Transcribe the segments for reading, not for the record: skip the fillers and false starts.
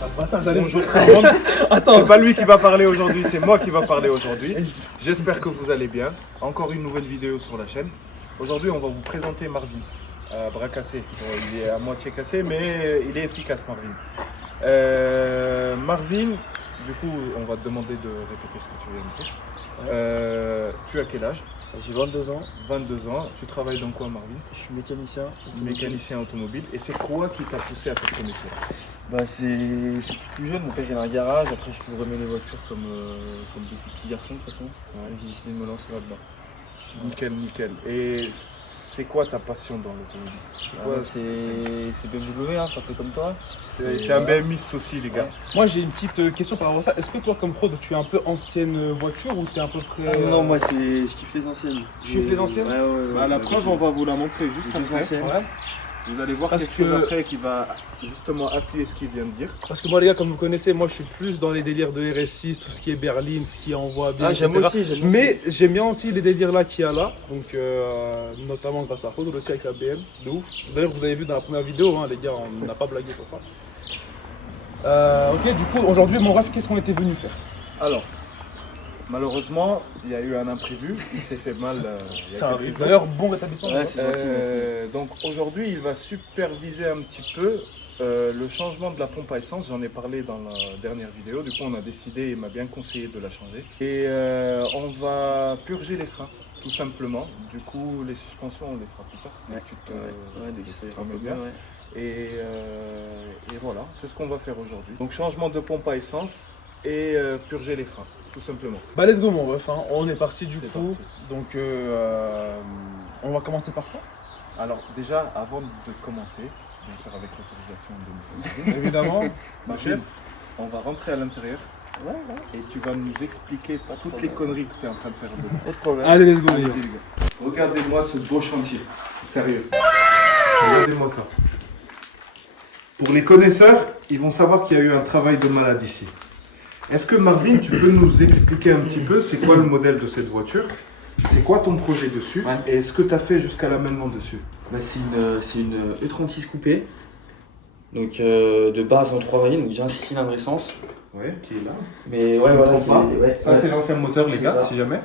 Attends, j'allais Bonjour tout le monde. Attends. C'est pas lui qui va parler aujourd'hui, c'est moi qui va parler aujourd'hui. J'espère que vous allez bien. Encore une nouvelle vidéo sur la chaîne. Aujourd'hui, on va vous présenter Marvin, bras cassé. Bon, il est à moitié cassé, mais il est efficace, Marvin. Marvin, du coup, on va te demander de répéter ce que tu viens de dire. Tu as quel âge? J'ai 22 ans, 22 ans. Tu travailles dans quoi, Marvin? je suis mécanicien. Mécanicien automobile. Et c'est quoi qui t'a poussé à faire ce métier? Bah, c'est plus jeune, mon père il a un garage, après je couvrais les voitures comme beaucoup de petits garçons de toute façon. Ouais. J'ai décidé de me lancer là-dedans. Nickel, nickel. Et c'est quoi ta passion dans l'automobile? C'est Ah quoi bah, c'est BMW, hein, c'est un peu comme toi. C'est un BMiste aussi, les gars. Ouais. Moi j'ai une petite question par rapport à ça. Est-ce que toi comme prod tu es un peu ancienne voiture ou tu es à peu près. Ah, non, moi je kiffe les anciennes. Tu kiffes les anciennes? Ouais. Bah, la preuve, on va vous la montrer juste Les après. anciennes. Ouais. Vous allez voir Parce quelque chose que- après qui va justement appuyer ce qu'il vient de dire. Parce que moi les gars comme vous connaissez, moi je suis plus dans les délires de RS6, tout ce qui est berline, ce qui envoie bien. Ah, j'aime etc. aussi. Mais j'aime bien aussi les délires là qu'il y a là, donc notamment grâce à Rod aussi avec sa BM, de ouf. D'ailleurs vous avez vu dans la première vidéo, hein, les gars, on n'a pas blagué sur ça. Ok, du coup aujourd'hui mon ref, qu'est-ce qu'on était venu faire? Alors, malheureusement, il y a eu un imprévu. Il s'est fait mal. Il y a quelques jours. D'ailleurs bon rétablissement. Ouais, c'est gentil, Donc aujourd'hui, il va superviser un petit peu le changement de la pompe à essence. J'en ai parlé dans la dernière vidéo. Du coup, on a décidé, il m'a bien conseillé de la changer. Et on va purger les freins, tout simplement. Du coup, les suspensions, on les fera plus tard. Ouais. Tu te, Ouais, dès que c'est un peu bien. bien. Et voilà, c'est ce qu'on va faire aujourd'hui. Donc changement de pompe à essence et purger les freins, tout simplement. Bah let's go mon ref, hein. On est parti du C'est coup. parti. Donc on va commencer par quoi? Alors déjà, avant de commencer, bien sûr avec l'autorisation de M. Évidemment. Ma chef, on va rentrer à l'intérieur et tu vas nous expliquer toutes les conneries que tu es en train de faire. Pas de problème. Allez let's go les gars. Allez-y, les gars. Regardez-moi ce beau chantier, sérieux. Regardez-moi ça. Pour les connaisseurs, ils vont savoir qu'il y a eu un travail de malade ici. Est-ce que Marvin, tu peux nous expliquer un petit peu c'est quoi le modèle de cette voiture? C'est quoi ton projet dessus? Ouais. Et est-ce que tu as fait jusqu'à l'amènement dessus? Bah, c'est une E36 coupée. Donc de base en 3 vanilles, donc j'ai un 6 cylindres essence. Ouais, qui est là. Mais ouais, voilà. comprends pas. Ouais, Ça, c'est l'ancien moteur, les C'est gars, ça. si jamais.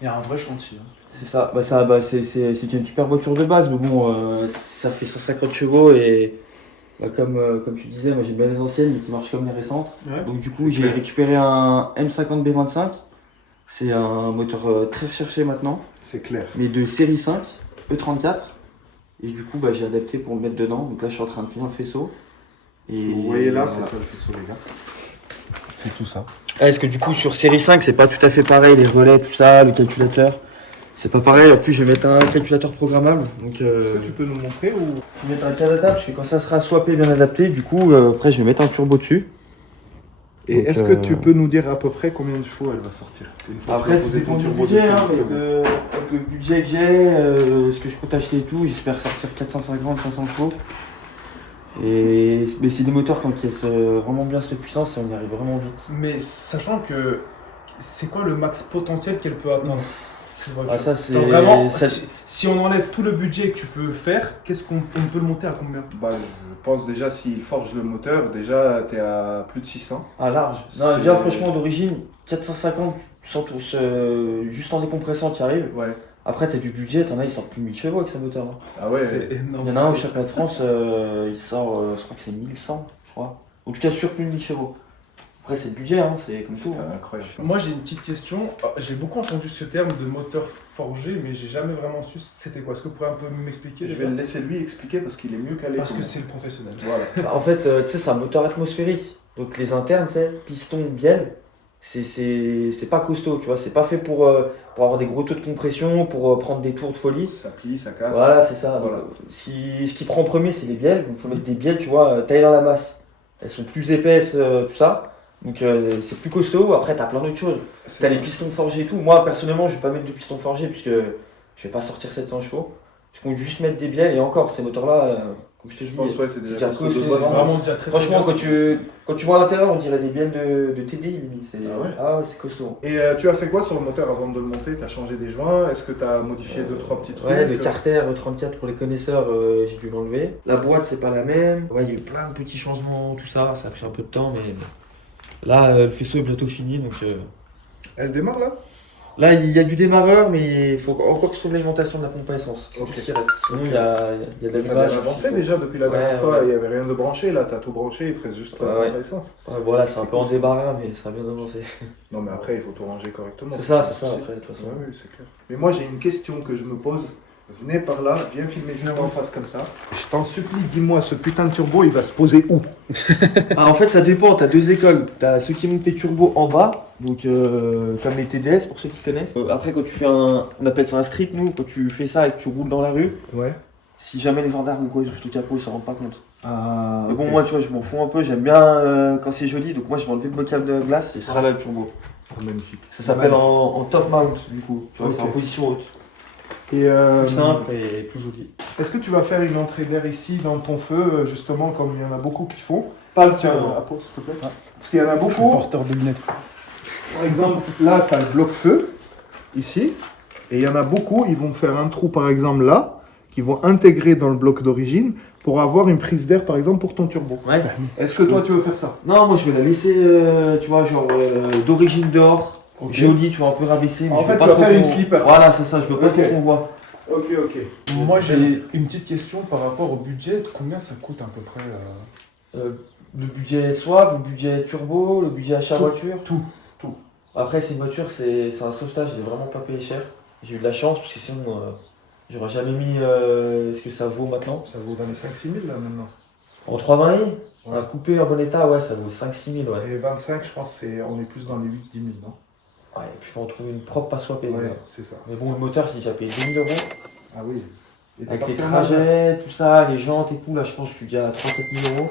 Il y a un vrai chantier. C'est ça. C'est une super voiture de base, mais bon, ça fait 150 chevaux et comme tu disais, moi j'aime bien les anciennes, mais qui marchent comme les récentes. Ouais. Donc du coup, C'est j'ai clair. récupéré un M50 B25. C'est un moteur très recherché maintenant, C'est clair. mais de série 5, E34. Et du coup, j'ai adapté pour le mettre dedans. Donc là, je suis en train de finir le faisceau. Et Vous voyez là, voilà. c'est ça le faisceau, les gars. C'est tout ça. Ah, est-ce que du coup, sur série 5, c'est pas tout à fait pareil, les relais, tout ça, le calculateur. C'est pas pareil. En plus, je vais mettre un calculateur programmable. Donc, Est-ce que tu peux nous montrer ou... je vais mettre un cadre à table parce que quand ça sera swappé, bien adapté, du coup, après, je vais mettre un turbo dessus. Et Donc, est-ce que tu peux nous dire à peu près combien de chevaux elle va sortir une fois que Après, tu tout as posé dépend ton du turbo budget, dessus, hein, c'est avec, bon. avec le budget que j'ai, ce que je compte acheter et tout, j'espère sortir 450, 500 chevaux. Mais c'est des moteurs qui encaissent vraiment bien cette puissance et on y arrive vraiment vite. Mais sachant que c'est quoi le max potentiel qu'elle peut atteindre cette voiture? Ah, ça, c'est. Genre vraiment, ça- si on enlève tout le budget que tu peux faire, qu'est-ce qu'on peut le monter à combien? Bah, je pense déjà s'il forge le moteur, déjà tu es à plus de 600. Ah, large. Non, C'est- déjà, franchement, d'origine, 450, juste en décompressant, tu y arrives. Ouais. Après, t'as du budget, t'en as, ils sortent plus de 1000 chevaux avec ce moteur. Hein. Ah ouais. C'est Il énorme. y en a un au championnat de France, il sort, je crois que c'est 1100, je crois. En tout cas, sur plus de 1000 chevaux. Après, c'est le budget, hein, c'est comme C'est tout. Hein. incroyable. Moi j'ai une petite question. J'ai beaucoup entendu ce terme de moteur forgé, mais j'ai jamais vraiment su c'était quoi. Est-ce que vous pourriez un peu m'expliquer? Je vais le laisser lui expliquer parce qu'il est mieux qu'à Parce que c'est le professionnel. Voilà. En fait, tu sais, c'est un moteur atmosphérique. Donc, les internes, tu sais, piston, bielle, c'est pas costaud, tu vois. C'est pas fait pour avoir des gros taux de compression, pour prendre des tours de folie. Ça plie, ça casse. Voilà, c'est ça. Voilà. Donc, ce qui prend en premier, c'est les bielles. Donc, il faut mettre des bielles, tu vois, taille dans la masse. Elles sont plus épaisses, tout ça. Donc, c'est plus costaud. Après, t'as plein d'autres choses. C'est T'as ça. les pistons forgés et tout. Moi, personnellement, je vais pas mettre de pistons forgés puisque je vais pas sortir 700 chevaux. Je compte juste mettre des bielles. Et encore, ces moteurs-là, Comme je te dis, Je pense, ouais, c'est déjà costaud, quelque chose de c'est bon. vraiment- déjà très Franchement, bien. quand tu vois à l'intérieur, on dirait des bielles de TD. Limite. Ah ouais Ah ouais, c'est costaud. Et tu as fait quoi sur le moteur avant de le monter? Tu as changé des joints? Est-ce que tu as modifié 2-3 petits trucs? Ouais, le Carter 34 pour les connaisseurs, j'ai dû l'enlever. La boîte, c'est pas la même. Ouais, il y a eu plein de petits changements, tout ça. Ça a pris un peu de temps, mais là, le faisceau est bientôt fini. Donc Elle démarre là? là, il y a du démarreur, mais il faut encore que je trouve l'alimentation de la pompe à essence. C'est Ok. tout ce qui reste. Sinon, il y a de Tu as l'allumage. bien avancé déjà depuis la Ouais, dernière fois, ouais. il n'y avait rien de branché, là tu as tout branché, il te reste juste Ouais, ouais. l'essence. Ouais, voilà, c'est un peu en débarras, mais ça a bien avancé. Non mais après il faut tout ranger correctement. C'est ça, pas après, de de toute façon. Ouais, oui, c'est clair. Mais moi j'ai une question que je me pose. Venez par là, viens filmer juste en face comme ça. Je t'en supplie, dis-moi, ce putain de turbo, il va se poser où? Ah, en fait, ça dépend. T'as deux écoles. T'as ceux qui montent tes turbos en bas, donc comme les TDS pour ceux qui connaissent. Après, quand tu fais on appelle ça un strip, nous, quand tu fais ça et que tu roules dans la rue, Ouais. si jamais les gendarmes ou quoi ils ouvrent le capot, ils s'en rendent pas compte. Ah, Mais bon, ok. moi, tu vois, je m'en fous un peu. J'aime bien quand c'est joli, donc moi, je vais enlever le bocal de glace et ce sera là le turbo. Oh, magnifique. Ça s'appelle Magnifique. en top mount, du coup. Tu vois, Ok. c'est en position haute. Et Plus simple et plus joli. est-ce que tu vas faire une entrée d'air ici dans ton feu, justement, comme il y en a beaucoup qui font? Pas le Tiens, turbo. appose s'il te plaît. Parce qu'il y en a Je suis beaucoup. porteur de lunettes. Par exemple, là, tu as le bloc-feu, ici, et il y en a beaucoup, ils vont faire un trou, par exemple, là, qui vont intégrer dans le bloc d'origine pour avoir une prise d'air, par exemple, pour ton turbo. Ouais. Est-ce que toi, tu veux faire ça? Non, moi, je vais la laisser, tu vois, genre d'origine dehors. Ok. Jolie, tu vois, un peu rabaissée. mais En je fait, veux pas tu vas trop faire une qu'on- slipper. Voilà, c'est ça, je veux pas Ok. trop qu'on voit. Ok, ok. Moi j'ai une petite question par rapport au budget. Combien ça coûte à peu près Le budget swap, le budget turbo, le budget achat Tout, voiture. tout. Après, c'est une voiture, c'est un sauvetage, je l'ai vraiment pas payé cher. J'ai eu de la chance, parce que sinon, j'aurais jamais mis ce que ça vaut maintenant. Ça vaut dans les 5-6 000 là maintenant. En 320i, Ouais. un coupé en bon état, ouais, ça vaut 5-6 000, ouais. Et 25, je pense, on est plus dans les 8-10 000, non? Ouais, et puis faut en trouver une propre pas swapée. Ouais, déjà. c'est ça. Mais bon, le moteur, j'ai déjà payé 2000 euros. Ah oui. Et t'es Avec les parti en Alsace. trajets, tout ça, les jantes et tout, là, je pense que je suis déjà à 3-4 000 euros.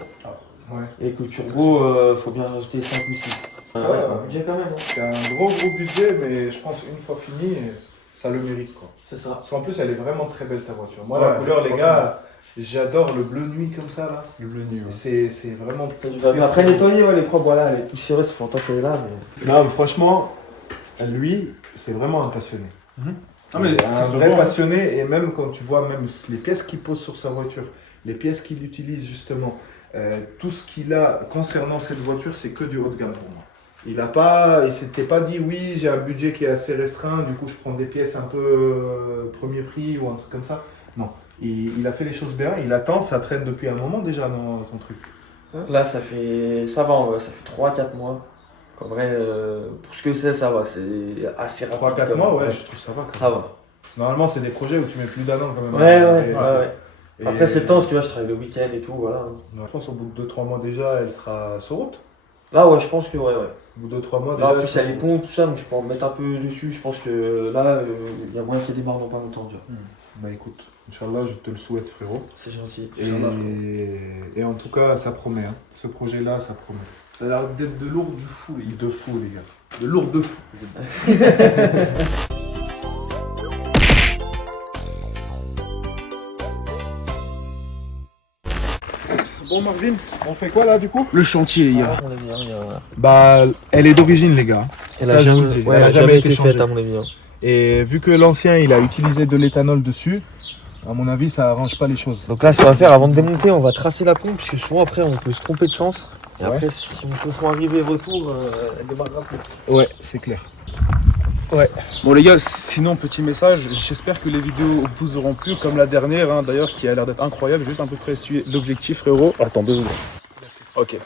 Ouais. Et que le turbo, faut bien rajouter 5 ou 6. Ah ouais, ouais. c'est un budget quand même. Hein. C'est un gros budget, mais je pense une fois fini, ça le mérite quoi. C'est ça. Parce qu'en plus, elle est vraiment très belle ta voiture. Moi, Ouais, la couleur, les franchement. gars, j'adore le bleu nuit comme ça là. Le bleu nu. C'est vraiment. Après, nettoyer, ouais, les propres, voilà, elle est poussiéreuse, ça fait longtemps qu'elle est là. Mais... Non, mais franchement, lui, c'est vraiment un passionné. Ah, mais C'est c'est un vrai souvent- passionné, et même quand tu vois même les pièces qu'il pose sur sa voiture, les pièces qu'il utilise justement, tout ce qu'il a concernant cette voiture, c'est que du haut de gamme pour moi. Il s'était pas dit oui, j'ai un budget qui est assez restreint, du coup je prends des pièces un peu premier prix ou un truc comme ça. Non, il a fait les choses bien, il attend, ça traîne depuis un moment déjà dans ton truc. Là, ça va, en vrai, ça fait 3-4 mois. En vrai, pour ce que c'est, ça va, c'est assez rapide. 3-4 quand mois, même. ouais, je trouve ça va. quand Ça même. va. Normalement, c'est des projets où tu mets plus d'un an quand même. Ouais. Et- Après, c'est le temps, parce que là, je travaille le week-end et tout, voilà. Je pense au bout de 2-3 mois déjà, elle sera sur route. Là, ouais, je pense que, ouais. Au bout de 2-3 mois Là, en déjà. plus, il y a les ponts, tout ça, donc je peux en mettre un peu dessus. Je pense que là, il y a moyen qu'il démarre dans pas longtemps, déjà. Bah écoute, Inch'Allah, je te le souhaite frérot. C'est gentil. Et en tout cas, ça promet. Hein. Ce projet-là, ça promet. Ça a l'air d'être de lourd du fou, les gars. De fou, les gars. De lourd de fou. Bon Marvin, on fait quoi là du coup? Le chantier, les gars. À mon avis, hein, il y a... Bah, elle est d'origine les gars. Elle Ça, a je vous jamais, le dis, ouais, elle a jamais été changée. faite, à mon avis. Hein. Et vu que l'ancien, il a utilisé de l'éthanol dessus, à mon avis, ça arrange pas les choses. Donc là, ce qu'on va faire avant de démonter, on va tracer la pompe, puisque souvent après, on peut se tromper de sens. Et Ouais. après, si on confond arrivée et retour, elle démarrera plus. Ouais, c'est clair. Bon les gars, sinon petit message, j'espère que les vidéos vous auront plu comme la dernière hein, d'ailleurs qui a l'air d'être incroyable, juste à peu près suivre l'objectif frérot. Attends 2 secondes. Ok.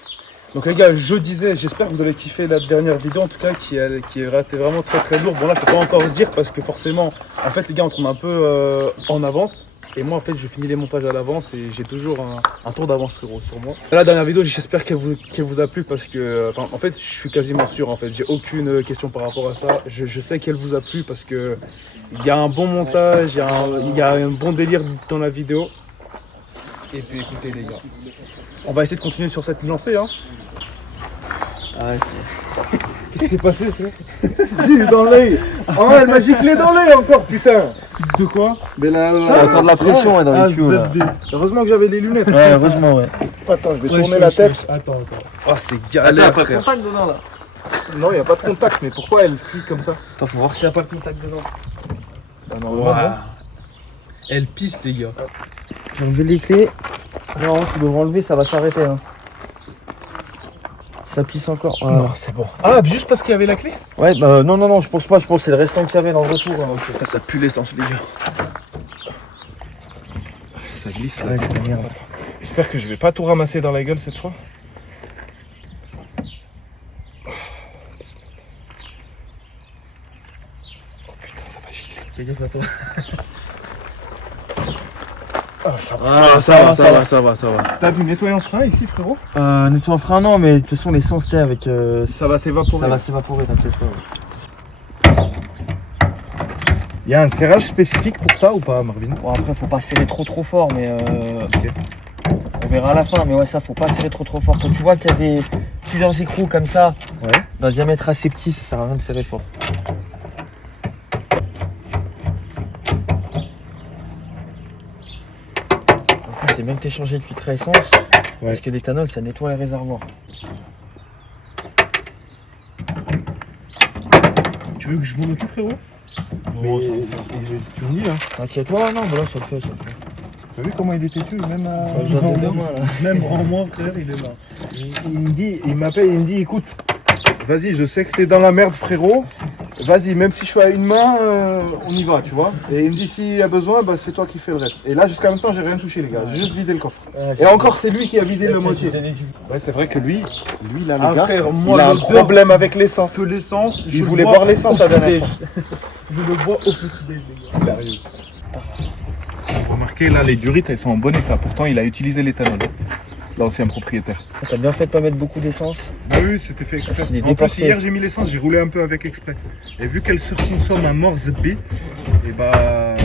Donc les gars, je disais, j'espère que vous avez kiffé la dernière vidéo en tout cas qui été vraiment très lourde. Bon là, je peux pas encore dire parce que forcément, en fait les gars on tourne un peu en avance. Et moi en fait je finis les montages à l'avance et j'ai toujours un tour d'avance frérot sur moi. La dernière vidéo j'espère qu'elle vous a plu parce que en fait je suis quasiment sûr en fait, j'ai aucune question par rapport à ça. Je sais qu'elle vous a plu parce que il y a un bon montage, il y a un bon délire dans la vidéo. Et puis écoutez les gars, on va essayer de continuer sur cette lancée hein. Ah ouais, Qu'est-ce qui s'est passé, frère? J'ai eu dans l'œil. Oh, elle m'a giclé dans l'œil encore, putain. De quoi? Mais là, Il y a encore de la pression ouais, dans les tuyaux. Là. heureusement que j'avais les lunettes. Ouais, heureusement, ouais. Attends, je vais tourner la tête. Attends. Oh, c'est galère, frère. contact dedans là. Non, il n'y a pas de contact, mais pourquoi elle fuit comme ça? Attends, faut voir s'il n'y a pas de contact dedans. Ah non, Waouh. Elle pisse, les gars. J'ai enlevé les clés. Non, tu devrais enlever, ça va s'arrêter. Hein. Ça pisse encore. Voilà. Non, c'est bon. Ah, juste parce qu'il y avait la clé? Ouais, bah non, je pense pas. Je pense que c'est le restant qu'il y avait dans le retour. Hein. Putain, ça pue l'essence, les gars. Ça glisse là. Ouais, c'est merde. J'espère que je vais pas tout ramasser dans la gueule cette fois. Oh putain, ça va gicler. Fais gaffe à toi. Ah, ça va. Ah, ça va. T'as vu nettoyer en frein ici, frérot? Nettoie un frein, non, mais de toute façon, l'essence, c'est avec. Ça va s'évaporer. Ça va s'évaporer, t'inquiète pas. Ouais. Il y a un serrage spécifique pour ça ou pas, Marvin? Bon, après, faut pas serrer trop fort, mais. On verra à la fin, mais ouais, ça, faut pas serrer trop fort. Quand tu vois qu'il y a des plusieurs écrous comme ça, Ouais. d'un diamètre assez petit, ça sert à rien de serrer fort. Après, c'est bien que t'aies changé le filtre à essence, parce que l'éthanol, ça nettoie les réservoirs. Tu veux que je m'en occupe, frérot? Mais tu me dis, hein. T'inquiète, ouais, non, bah là, ça le fait. T'as vu comment il est têtu? Même Pas besoin de tes deux mains, là. Même en moi, frère, il est là. il m'appelle, il me dit, écoute, vas-y, je sais que t'es dans la merde, frérot. Vas-y, même si je suis à une main, on y va, tu vois. Et il me dit, s'il y a besoin, bah, c'est toi qui fais le reste. Et là, jusqu'à maintenant, j'ai rien touché, les gars. J'ai juste vidé le coffre. Et encore, c'est lui qui a vidé le moitié. Ouais, c'est vrai que lui là, les gars, frère, il moi, a un l'odeur problème avec l'essence. que l'essence, Il voulait boire l'essence la dernière fois. Je le bois au petit-déj, les gars. Sérieux. Remarquez, là, les durites, elles sont en bon état. Pourtant, il a utilisé l'éthanol. L'ancien propriétaire. T'as bien fait de pas mettre beaucoup d'essence. Oui, c'était fait exprès. Parce qu'il est En plus, déporté. hier, j'ai mis l'essence, j'ai roulé un peu avec exprès. Et vu qu'elle surconsomme à mort ZB, et bah,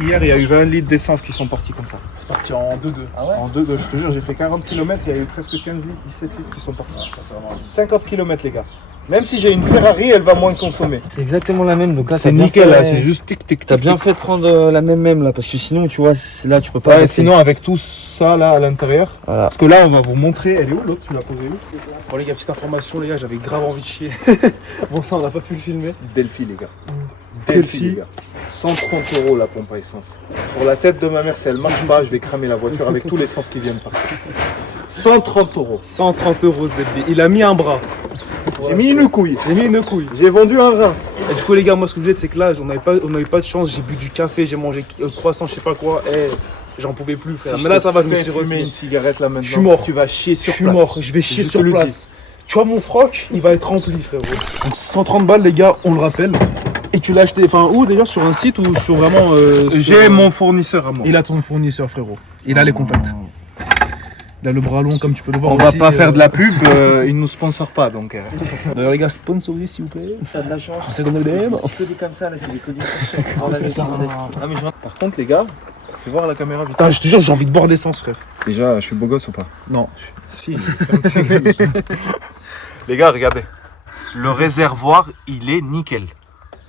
hier, il y a eu 20 litres d'essence qui sont partis comme ça. C'est parti en 2-2. Ah ouais? En 2, je te jure, j'ai fait 40 km, il y a eu presque 15 litres, 17 litres qui sont partis. Ça, c'est vraiment... 50 km, les gars. Même si j'ai une Ferrari, elle va moins consommer. C'est exactement la même, donc là, C'est t'as bien nickel, fait- là, c'est juste tic tic. T'as bien fait de prendre la même là, parce que sinon, tu vois, là, tu peux pas. Ouais, rester. sinon, avec tout ça là à l'intérieur. Voilà. Parce que là, on va vous montrer. Elle est où l'autre? Tu l'as posée où? Bon, les gars, petite information, les gars, j'avais grave envie de chier. Bon, ça, on n'a pas pu le filmer. Delphi, les gars. Delphi. les gars. 130 € la pompe à essence. Sur la tête de ma mère, si elle marche pas, je vais cramer la voiture avec tout l'essence qui vient de partir. 130 €. 130 € ZB. Il a mis un bras. J'ai mis une couille. J'ai mis une couille. J'ai vendu un rein. Et du coup, les gars, moi, ce que je vous dis, c'est que là, on n'avait pas de chance. J'ai bu du café, j'ai mangé croissant, je sais pas quoi. Et j'en pouvais plus, frère. Mais là, ça va, je me suis fumer remis. une cigarette là maintenant. Je suis mort. Tu vas chier Je sur suis place. mort. Je vais chier Je sur te le place. Tu vois, mon froc, il va être rempli, frérot. Donc, 130 balles, les gars, on le rappelle. Et tu l'as acheté, enfin, où déjà? Sur un site ou sur vraiment. J'ai mon fournisseur à moi. Il a ton fournisseur, frérot. Il a les contacts. Il a le bras long, comme tu peux le voir. On va aussi, pas faire de la pub, ils nous sponsorent pas donc. D'ailleurs, les gars, sponsorisez, s'il vous plaît. T'as de la chance. C'est comme le DM. Un peu comme ça, là, c'est des conditions. Ah, mais je... Par contre les gars, fais voir la caméra vite. Putain, je te jure, j'ai envie de boire d'essence, frère. Déjà, je suis beau gosse ou pas? Non. Si. Les gars, regardez. Le réservoir, il est nickel.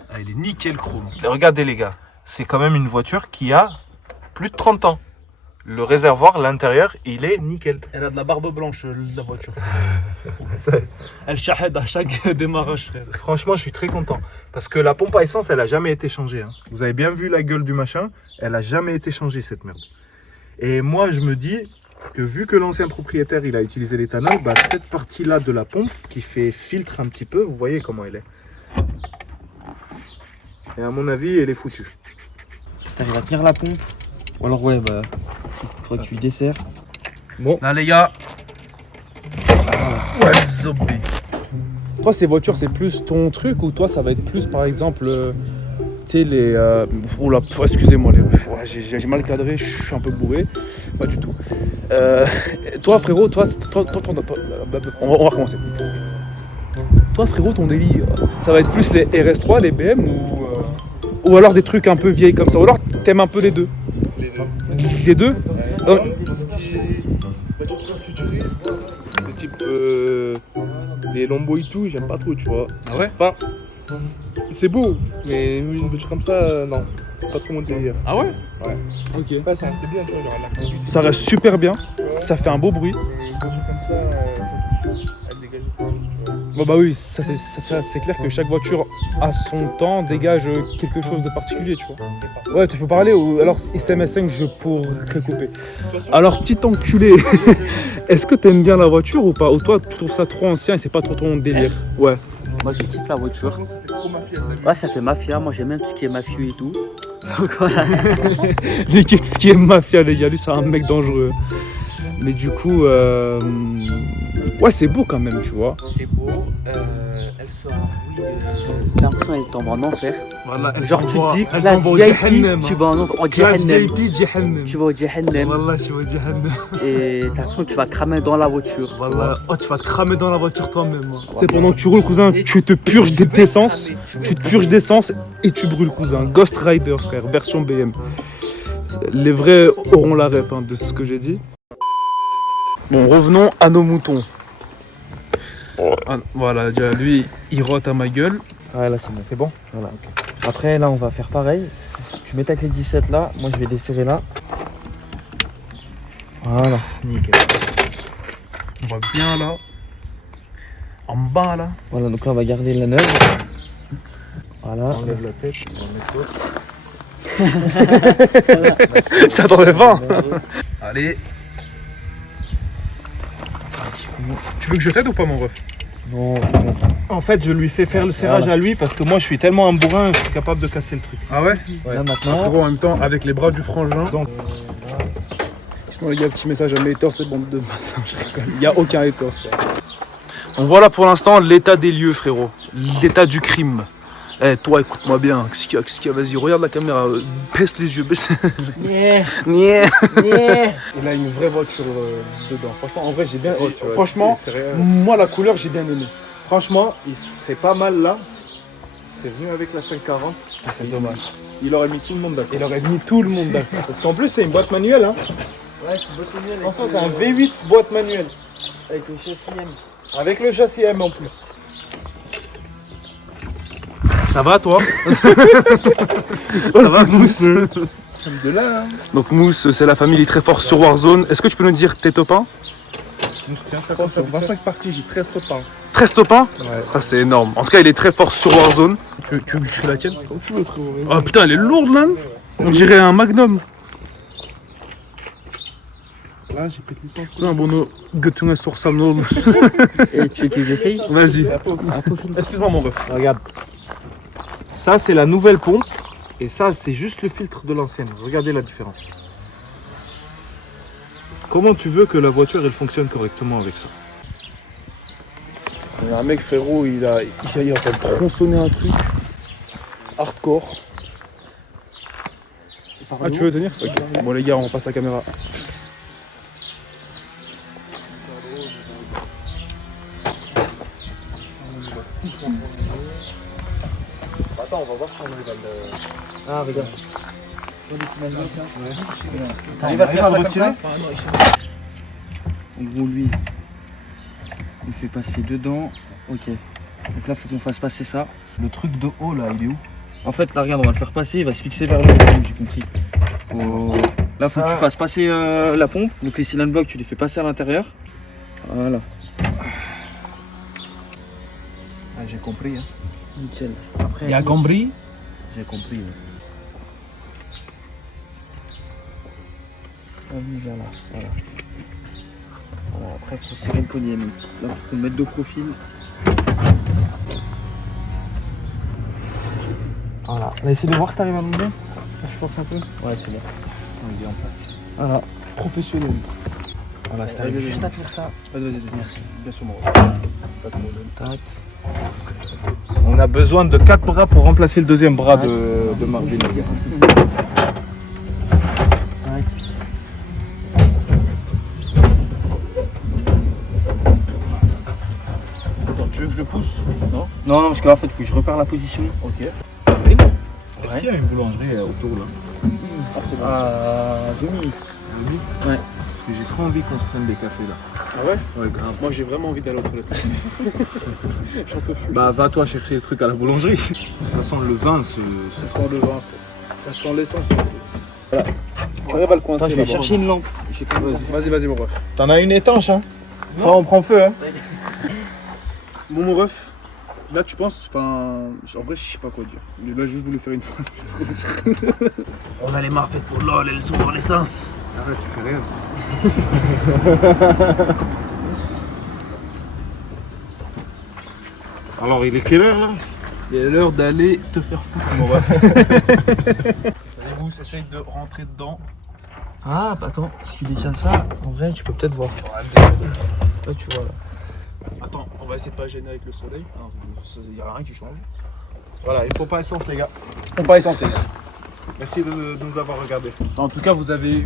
Ah, il est nickel chrome. Regardez les gars, c'est quand même une voiture qui a plus de 30 ans. Le réservoir, l'intérieur, il est nickel. Elle a de la barbe blanche, la voiture. Elle chahède à chaque démarrage, frère. Franchement, je suis très content. Parce que la pompe à essence, elle a jamais été changée. Hein. Vous avez bien vu la gueule du machin, elle a jamais été changée cette merde. Et moi, je me dis que vu que l'ancien propriétaire, il a utilisé l'éthanol, bah, cette partie-là de la pompe qui fait filtre un petit peu, vous voyez comment elle est. Et à mon avis, elle est foutue. T'arrives à tenir la pompe. Ou alors, ouais, bah, faudrait que tu desserres. Bon. Là, les gars. Ouais, zombie. Toi, ces voitures, c'est plus ton truc ou toi, ça va être plus, par exemple, tu sais, les. Oula, excusez-moi, les. Ouais, j'ai mal cadré, je suis un peu bourré. Pas du tout. Toi, frérot, on va recommencer. Toi, frérot, ton délire, ça va être plus les RS3, les BM ou alors des trucs un peu vieilles comme ça. Ou alors, t'aimes un peu les deux. Les deux? Tout ce qui est voiture futuriste, le type Les Lambo et tout, j'aime pas trop, tu vois. Ah ouais? Enfin, c'est beau, mais une voiture comme ça, non. C'est pas trop mon délire. Ah ouais? Ouais. Ok. Ouais, ça restait bien, tu vois, genre la conduite. Ça reste super bien, ça fait un beau bruit. Mais une voiture comme ça, elle dégage quelque chose, tu vois. Bon bah oui, ça c'est clair que chaque voiture à son temps dégage quelque chose de particulier, tu vois. Ouais, tu peux parler ou alors système S5 je pourrais couper. Alors petit enculé, est-ce que t'aimes bien la voiture ou pas? Ou toi tu trouves ça trop ancien et c'est pas trop ton délire? Ouais. Moi je kiffe la voiture. Par contre, ça fait trop mafia, t'as vu? Ouais, ça fait mafia. Moi j'aime bien tout ce qui est mafieux et tout. Donc voilà. L'équipe ce qui est mafia les gars, lui c'est un mec dangereux. Mais du coup, ouais c'est beau quand même, tu vois. C'est beau. Elle sera, oui. T'as l'impression qu'elle tombe en enfer. Voilà, Genre tu te dis, classe VIP, tu vas en Jahannam. Tu vas au Jahannam. Wallah, tu vas au Jahannam. Et t'as l'impression que tu vas cramer dans la voiture. Wallah, oh, tu vas te cramer dans la voiture toi-même. C'est pendant que tu roules, cousin, tu te purges d'essence. Tu te purges d'essence et tu brûles, cousin. Ghost Rider, frère, version BM. Les vrais auront la ref de ce que j'ai dit. Bon, revenons à nos moutons. Ah, voilà, déjà, lui, il rote à ma gueule. Ouais, là c'est bon. C'est bon? Voilà, ok. Après, là, on va faire pareil. Tu mets ta clé 17 là. Moi, je vais desserrer là. Voilà. Nickel. On va bien là. En bas là. Voilà, donc là, on va garder la neuve. Voilà. Enlève la tête, on va mettre l'autre. Ça t'enlève pas. Allez. Tu veux que je t'aide ou pas, mon ref? Non, c'est bon. En fait, je lui fais faire le serrage à lui parce que moi, je suis tellement un bourrin, je suis capable de casser le truc. Ah ouais? Là, maintenant. Frérot, en même temps, avec les bras du frangin. Donc, sinon, les gars, petit message à mes haters, c'est bon de matin, je rigole. Il n'y a aucun haters, frère. Donc voilà pour l'instant l'état des lieux, frérot. L'état du crime. Eh, toi, écoute-moi bien. Qu'est-ce qu'il y a? Vas-y, regarde la caméra. Baisse les yeux, baisse. Niais. Il a une vraie voiture dedans. Franchement, en vrai, j'ai bien. Franchement, moi, la couleur, j'ai bien aimé. Franchement, il serait pas mal là. Il serait venu avec la 540. Ah, c'est dommage. Il aurait mis tout le monde d'accord. Il aurait mis tout le monde d'accord. Parce qu'en plus, c'est une boîte manuelle. Hein. Ouais, c'est beaucoup mieux. Franchement, c'est un V8 boîte manuelle. Avec le châssis M. Avec le châssis M en plus. Ça va, toi? Ça va, Mousse? De là, hein. Donc, Mousse, c'est la famille, il est très fort sur Warzone. Est-ce que tu peux nous dire tes top 1? Sur 25 parties, j'ai 13 top 1. 13 top 1? Ouais. Ça, c'est énorme. En tout cas, il est très fort sur Warzone. Tu veux que je fais la tienne? Comme tu veux, frérot. Oh putain, elle est lourde, man! On dirait un Magnum. Là, j'ai pris de licence. Putain, bon, Göttingen sur Samnol. Et tu veux que j'essaye? Vas-y. Excuse-moi, mon ref. Regarde. Ça, c'est la nouvelle pompe. Et ça, c'est juste le filtre de l'ancienne. Regardez la différence. Comment tu veux que la voiture elle fonctionne correctement avec ça? Il y a un mec, frérot, il a en train de tronçonner un truc. Hardcore. Ah, tu veux tenir? Ok. Bon, les gars, on passe la caméra. Attends, on va voir si on arrive à le... Ah, regarde. T'arrives à le retirer? En gros, lui, il fait passer dedans. Ok. Donc là, faut qu'on fasse passer ça. Le truc de haut là, il est où? En fait, là, regarde, on va le faire passer. Il va se fixer vers le haut, j'ai compris. Là, faut que tu fasses passer la pompe. Donc les cylindres blocs, tu les fais passer à l'intérieur. Voilà. Ah, j'ai compris. Hein. Nickel. Après, Il y a compris? j'ai compris. Ouais. Voilà. Voilà. Voilà. Après, il faut serrer le collier. Mec. Là, faut qu'on le mette de profil. Voilà. On va essayer de voir si t'arrives à monter. Je force un peu. Ouais, c'est bon. On est bien en place. Voilà. Professionnel. Voilà, si t'arrives juste à tenir ça. Vas-y. Merci. Bien sûr, mon Pas de problème. Tac. On a besoin de 4 bras pour remplacer le deuxième bras de Marvin, les gars. Tac. Attends, tu veux que je le pousse? Non? Non, parce qu'en fait, il faut que je repère la position. Ok. Est-ce qu'il y a une boulangerie autour là? Ah, c'est bon. Ah, joli. Ouais. que j'ai trop envie qu'on se prenne des cafés là. Ah ouais? Ouais, grave. Moi j'ai vraiment envie d'aller aux toilettes. J'en peux plus. Bah, va toi chercher le truc à la boulangerie. Ça sent le vin, ce. Ça sent le vin, ça sent l'essence surtout. Voilà. J'arrive à le coincer. Attends, je vais là-bas. chercher une lampe. Vas-y mon ref. T'en as une étanche, hein? Ah, on prend feu, hein? Bon mon ref, là tu penses, en vrai je sais pas quoi dire. Là j'ai juste voulu faire une phrase. On a les mains faites pour LOL, elles sont dans l'essence. Arrête, tu fais rien. Alors, il est quelle heure là? Il est l'heure d'aller te faire foutre mon ref. Allez-vous, essaye de rentrer dedans. Ah, bah attends, si tu détiens ça, en vrai, tu peux peut-être voir. Là, tu vois là. Attends, on va essayer de pas gêner avec le soleil. Il n'y a rien qui change. Voilà, il faut pas essence, les gars. On pas essence les gars. Merci de nous avoir regardés. En tout cas, vous avez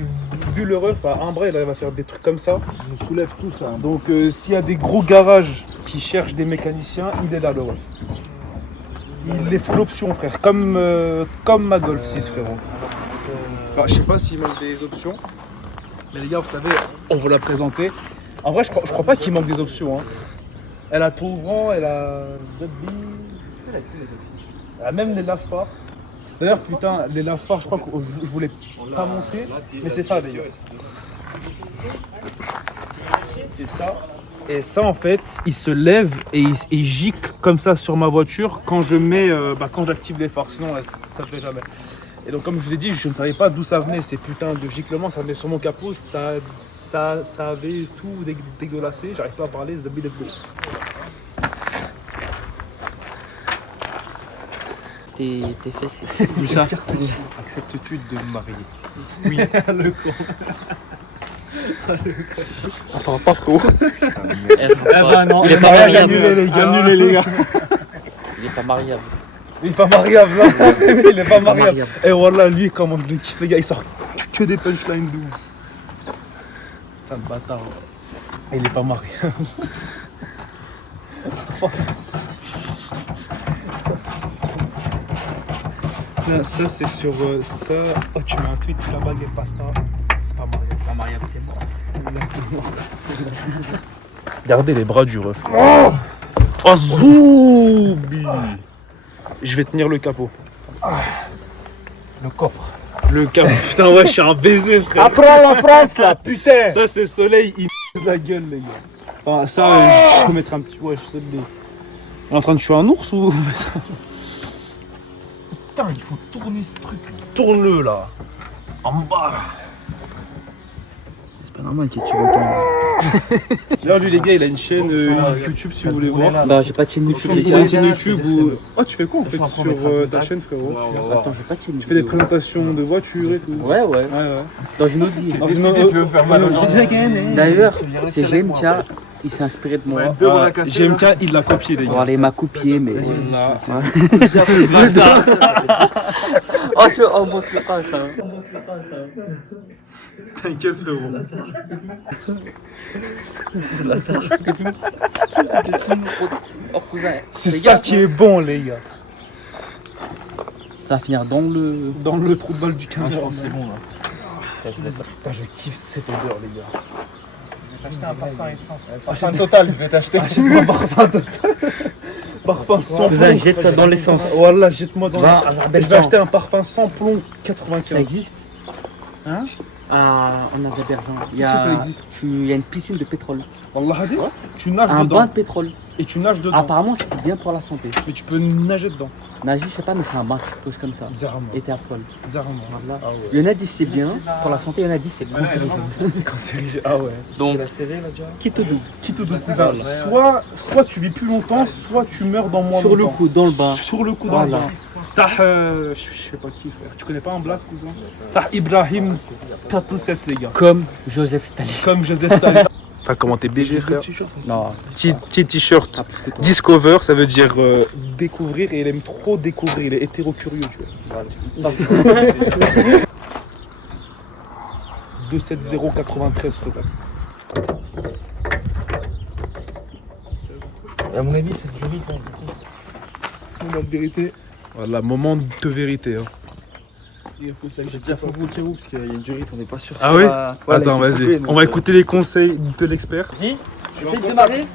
vu le ref à un bras, il arrive à faire des trucs comme ça. Je soulève tout ça. Donc s'il y a des gros garages qui cherchent des mécaniciens, il est là le ref. Il est full option frère, comme ma Golf 6 frérot. Enfin, je sais pas s'il manque des options, mais les gars vous savez, on va la présenter. En vrai je crois pas qu'il manque des options. Hein. Elle a tout ouvrant, elle a ZB, elle a même les lave-phares. D'ailleurs putain, les lave-phares je crois que je voulais pas montrer, mais c'est ça les gars. C'est ça. Et ça en fait, il se lève et il gicle comme ça sur ma voiture quand je mets, quand j'active les phares. Sinon ça ne fait jamais. Et donc comme je vous ai dit, je ne savais pas d'où ça venait ces putains de giclements. Ça venait sur mon capot, ça avait tout dégueulassé. J'arrive pas à parler. Zabi, let's go. Tes fesses. Ça, acceptes-tu de me marier? Oui, le con. On s'en va pas, frérot. Non, Il est le pas mariage mariable. annulé les gars. Annulé les gars. Il est pas mariable. Il est pas mariable là. Il est pas mariable. mariable. Et voilà, lui, comment je le kiffe, les gars, il sort que des punchlines de ouf. Putain de bâtard. Il est pas mariable. Là, ça, c'est sur ça. Oh, tu mets un tweet, si la bague elle passe pas. C'est pas mariable. Pas mariable, c'est bon. Là, c'est bon. Regardez les bras du ref. Oh, Zoubi! Je vais tenir le capot. Le coffre. Le capot. Putain, ouais, je suis un baiser, frère. Apprends la France là, putain! Ça, c'est soleil, il la gueule, les gars. Enfin, ça, je vais mettre un petit. Ouais, je sais pas. On est en train de tuer un ours ou. Putain, il faut tourner ce truc. Tourne-le là. En bas. C'est pas normal qu'il tire autant. D'ailleurs, lui, les gars, il a une chaîne YouTube si vous voulez voir. Non, j'ai pas de chaîne YouTube. Il a une chaîne YouTube où. Oh, tu fais quoi en fait sur ta chaîne, frérot? Attends, j'ai pas de chaîne YouTube. Tu fais des présentations de voitures et tout. Ouais, ouais. Ouais. Dans une autre vie. Tu veux faire mal aux gens. D'ailleurs, c'est GMK, il s'est inspiré de moi. Deux bras cassés. GMK, il l'a copié, les gars. Voilà, il m'a copié, mais. Voilà. Oh, montre-le pas ça. T'inquiète, frérot. Oh, cousin. C'est ça qui est bon, les gars. Ça va finir dans le. Dans le trou de balle du camion. Je pense que c'est bon là. Putain, je kiffe cette odeur, les gars. T'acheter un parfum essence. Parfum total, je vais t'acheter. Achète-moi un parfum total. Parfum sans Cousin, plomb. jette-toi dans l'essence. Voilà, jette-moi dans Va le. à Je vais Azerbaïdjan. acheter un parfum sans plomb Ça 95. existe. Hein en Azerbaïdjan. Il y Qu'est-ce que ça a, existe il y a une piscine de pétrole. Wallah hadi, tu nages Un bain dedans. de pétrole. Et tu nages dedans. Apparemment, c'est bien pour la santé. Mais tu peux nager dedans. Nager, je sais pas, mais c'est un bain, tu te poses comme ça. Bizarrement. Et t'es à poil. Bizarrement. Voilà. Ah ouais. Il y en a dit c'est bien pour la santé, il y en a dit c'est cancérigène. C'est cancérigène. Ah ouais. Donc, Qui te doute, cousin. Soit tu vis plus longtemps, soit tu meurs dans moins sur le longtemps. coup, dans le bain. Sur le coup, dans le Voilà. bain. T'as, je sais pas qui, frère. Tu connais pas un blast, cousin? T'as Ibrahim Tatouses, les gars. Comme Joseph Staline. Comme Joseph Staline. T'as commenté BG, frère. Non, Petit t-shirt. pas plus que toi. Discover, ça veut dire découvrir, et il aime trop découvrir, il est hétéro-curieux, tu vois. 27093, frère. À mon avis, c'est du riz là. Moment de vérité. Voilà, moment de vérité. Hein. Il faut ça que J'ai déjà fait vous au cas où parce qu'il y a une durite, on n'est pas sûr. Ah oui Ouais, Attends, elle a été vas-y. coupée, donc, On va écouter les conseils de l'expert. Vas-y, essaye de démarrer.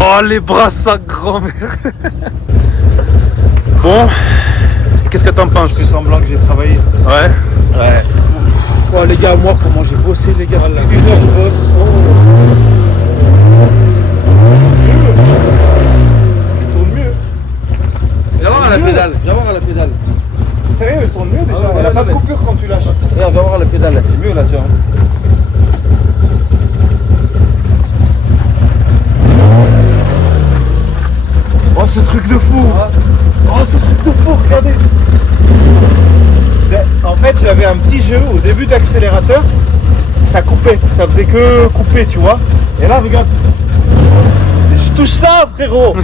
Oh, les bras sacs, grand-mère. Bon, qu'est-ce que t'en Je fais penses? semblant que j'ai travaillé. Ouais. Ouais. Oh les gars, moi comment j'ai bossé les gars. Une heure de boss. Il tourne mieux. Viens voir à la pédale, viens voir à la pédale. Sérieux, il tourne mieux déjà. Ah ouais, Elle a ouais, pas de mais- coupure quand tu lâches. Regarde, viens voir à la pédale, là, c'est mieux là, tiens. Oh, ce truc de fou. Oh, ce truc de fou, regardez. En fait, j'avais un petit jeu au début d'accélérateur. Ça coupait, ça faisait que couper, tu vois. Et là, regarde. Je touche ça, frérot.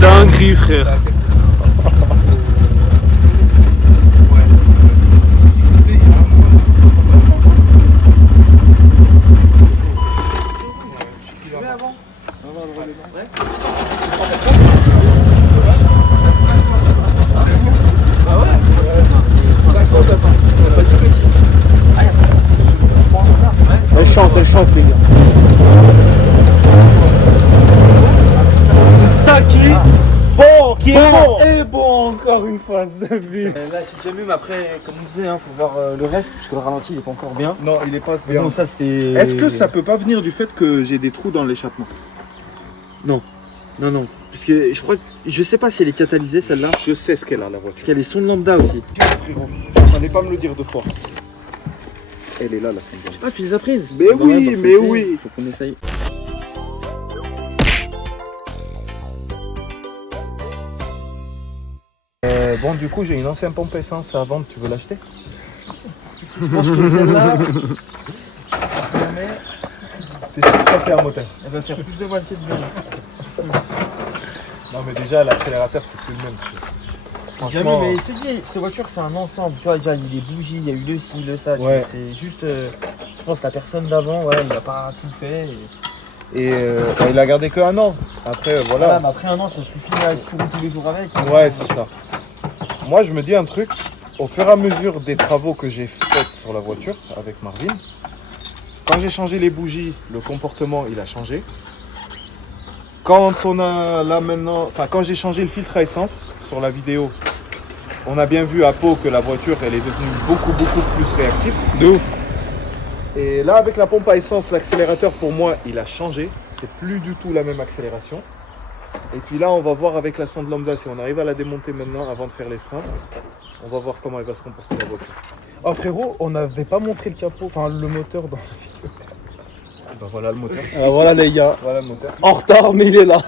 Dinguerie, frère. Elle chante les gars. C'est ça qui est bon, qui est bon. Et bon encore une fois, Zavi. Là, c'est déjà mieux, mais après, comme on disait, faut voir le reste, parce que le ralenti, il est pas encore bien. Non, il est pas Mais bien. bon, ça, c'était. Est-ce que ça peut pas venir du fait que j'ai des trous dans l'échappement? Non, non. Parce que je crois que. Je sais pas si elle est catalysée, celle-là. Je sais ce qu'elle a, la voiture. Parce qu'elle est son lambda aussi. Frérot, fallait pas me le dire deux fois. Elle est là, la sonde. Ah, tu les as prises? Mais Bah oui, ouais, bah, faut mais essayer. oui. Faut qu'on essaye. Bon, du coup, j'ai une ancienne pompe essence à vendre. Tu veux l'acheter? Je pense que celle-là, T'es sûr que ça, c'est un moteur? elle va faire plus de voltige de bien. Non, mais déjà, l'accélérateur, c'est plus le même. Jamais, Franchement, mais je te dis, cette voiture, c'est un ensemble. Tu vois, déjà, il y a les bougies, il y a eu le ci, le ça. Ouais. C'est juste. Je pense que la personne d'avant, ouais, il a pas tout fait. et il a gardé que un an. Après, Voilà, voilà. mais après un an, ça suffit à se rouler tous les jours avec. Ouais, c'est ça. Moi, je me dis un truc. Au fur et à mesure des travaux que j'ai faits sur la voiture avec Marvin, quand j'ai changé les bougies, le comportement, il a changé. Quand on a là maintenant, enfin quand j'ai changé le filtre à essence sur la vidéo, on a bien vu à Pau que la voiture, elle est devenue beaucoup plus réactive. De ouf. Et là, avec la pompe à essence, l'accélérateur pour moi, il a changé. C'est plus du tout la même accélération. Et puis là, on va voir avec la sonde lambda si on arrive à la démonter maintenant avant de faire les freins. On va voir comment elle va se comporter la voiture. Oh frérot, on n'avait pas montré le capot, enfin le moteur dans la vidéo. Ben voilà le moteur. Voilà les gars, Voilà le moteur. en retard mais il est là.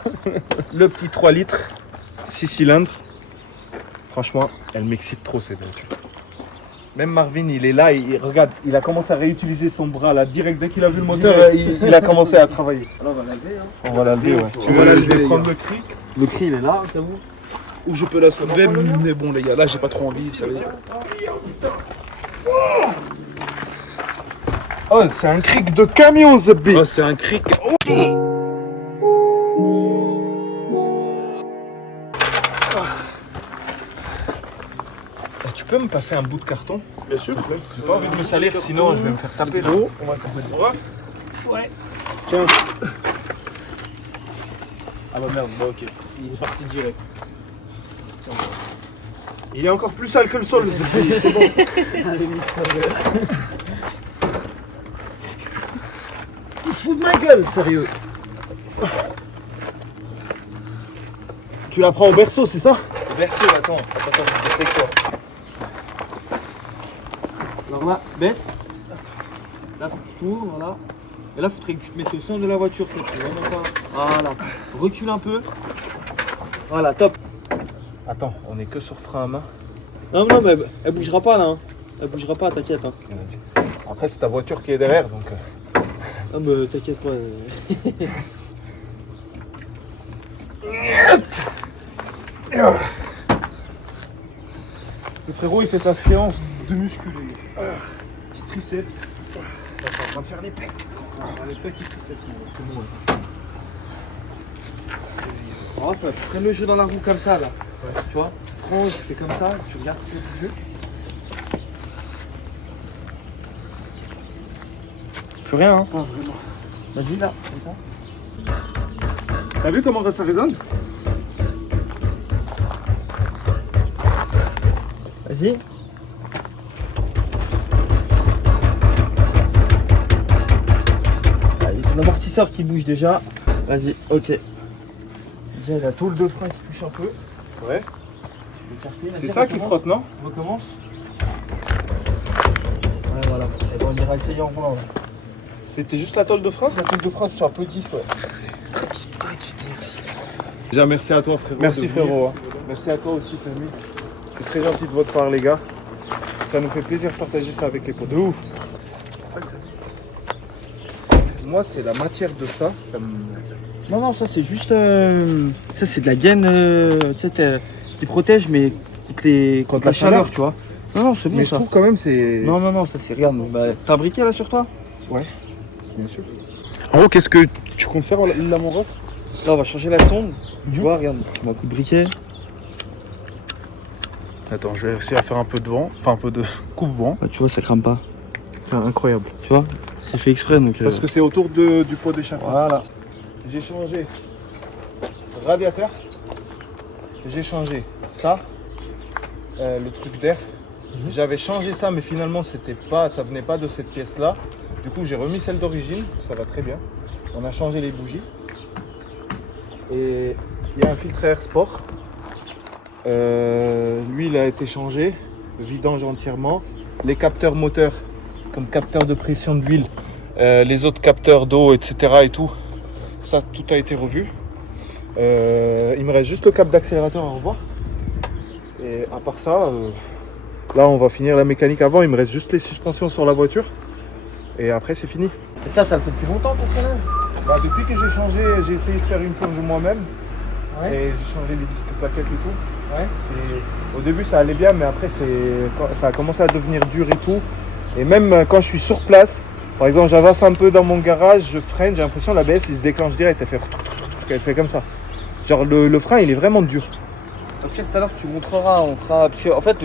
Le petit 3 litres, 6 cylindres. Franchement, elle m'excite trop cette voiture. Même Marvin, il est là, il regarde, il a commencé à réutiliser son bras là, direct dès qu'il a vu le moteur, il a commencé à travailler. Alors, on va la lever, hein. On va la lever, ouais. On va la lever, je vais les prendre gars. le cri. Le cri, il est là, t'avoue. Ou je peux la soulever, mais bon les gars, là j'ai pas trop envie, ça veut dire. Oh, c'est un cric de camion, Zebbi. Oh, c'est un cric. Tu peux me passer un bout de carton? Bien sûr. J'ai pas envie de me salir, sinon je vais me faire taper. là. On va s'en mettre. Ouais. Tiens. Ah bah merde, bah ok. Il est parti direct. Il est encore plus sale que le sol, Zebbi. C'est bon. Il se fout de ma gueule, sérieux. Tu la prends au berceau, c'est ça? Le berceau, attends, je sais quoi. Alors là, baisse. Là, faut que tu tournes, voilà. Et là, il faudrait que tu te mettes au centre de la voiture, peut-être. Vraiment pas. Voilà. Recule un peu. Voilà, top. Attends, on est que sur frein à main. Non, non, mais elle bougera pas là. Hein. Elle bougera pas, t'inquiète. Hein. Après, c'est ta voiture qui est derrière, donc. Non, mais t'inquiète pas. Le frérot il fait sa séance de muscu. Petit triceps. On va faire les pecs. Les pecs et triceps. C'est bon. Prends le jeu dans la roue comme ça là. Tu vois, tu prends, tu fais comme ça, tu regardes si tu jeu. Plus rien, hein. Pas vraiment. Vas-y, là, comme ça. T'as vu comment ça résonne? Vas-y. Ah, il y a ton amortisseur qui bouge déjà. Vas-y, ok. Déjà, la tôle de frein qui touche un peu. Ouais. Écarté, C'est vas-y, ça qui recommence. frotte, non? Recommence. Ouais, voilà. Et bon, on ira essayer en roulant. Là. C'était juste la tôle de frein? La tôle de frein, c'est un peu 10, ouais. Déjà, merci à toi, frérot. Merci, de venir. frérot. Merci à toi aussi, Famille. C'est très gentil de votre part, les gars. Ça nous fait plaisir de partager ça avec les potes. De ouf. Moi, c'est la matière de ça. Ça me... Non, non, ça c'est juste. Ça c'est de la gaine tu sais, qui protège, mais contre la chaleur, tu vois. Non, non, c'est bon Mais je ça. trouve quand même c'est... Non, non, non, ça c'est. Regarde, bah, t'as un briquet là sur toi? Bien sûr. En gros, qu'est-ce que tu comptes faire là, mon ref? Là, on va changer la sonde. Tu vois, regarde, on a un coup de briquet. Attends, je vais essayer à faire un peu de vent, enfin un peu de coupe-vent. Ah, tu vois, ça crame pas. Incroyable. Tu vois, c'est fait exprès donc. Parce que c'est autour du pot d'échappement. Voilà. J'ai changé radiateur. J'ai changé ça. Le truc d'air. J'avais changé ça, mais finalement ça venait pas de cette pièce là. Du coup j'ai remis celle d'origine, ça va très bien. On a changé les bougies. Et il y a un filtre à air sport. Lui il a été changé, vidange entièrement. Les capteurs moteurs, comme capteur de pression de l'huile, les autres capteurs d'eau, etc. et tout, ça tout a été revu. Il me reste juste le cap d'accélérateur à revoir. Et à part ça, là on va finir la mécanique avant. Il me reste juste les suspensions sur la voiture. Et après c'est fini. Et ça le fait depuis longtemps ton freinage? Bah, depuis que j'ai changé, j'ai essayé de faire une purge moi-même. Ouais. Et j'ai changé les disques plaquettes et tout. Ouais. Au début ça allait bien, mais après ça a commencé à devenir dur et tout. Et même quand je suis sur place, par exemple j'avance un peu dans mon garage, je freine, j'ai l'impression que l'ABS il se déclenche direct, elle fait comme ça. Genre le frein il est vraiment dur. Au pire, tout à l'heure, tu montreras, on fera. Parce qu'en fait,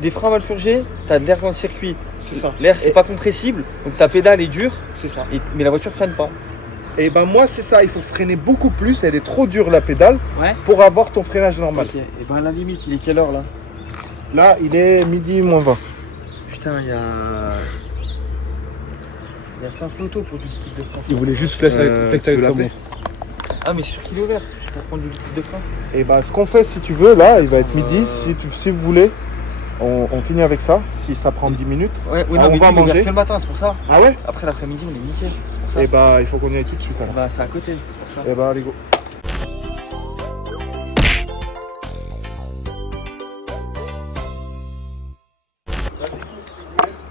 des freins mal purgés, t'as de l'air dans le circuit. C'est ça. L'air, c'est pas compressible, donc ta pédale est dure, C'est ça. mais la voiture freine pas. Et ben moi c'est ça, il faut freiner beaucoup plus, elle est trop dure la pédale Ouais. pour avoir ton freinage normal. Ok, et ben à la limite, il est quelle heure là? Là il est midi moins 20. Putain, il y a 5 photos pour du liquide de frein. Il voulait juste flex avec tu sa veux l'appeler montre. Ah, mais sur kilo vert, juste pour prendre du liquide de frein. Et ben ce qu'on fait si tu veux, là il va être midi, si vous voulez, on finit avec ça, si ça prend 10 minutes. Ouais, oui, Ah, non, on mais va lui, il est manger. ouvert que le matin, c'est pour ça. Ah ouais? Après l'après-midi, on est nickel. C'est pour ça. Et bah il faut qu'on y aille tout de suite alors. Bah, c'est à côté, c'est pour ça. Et bah allez go.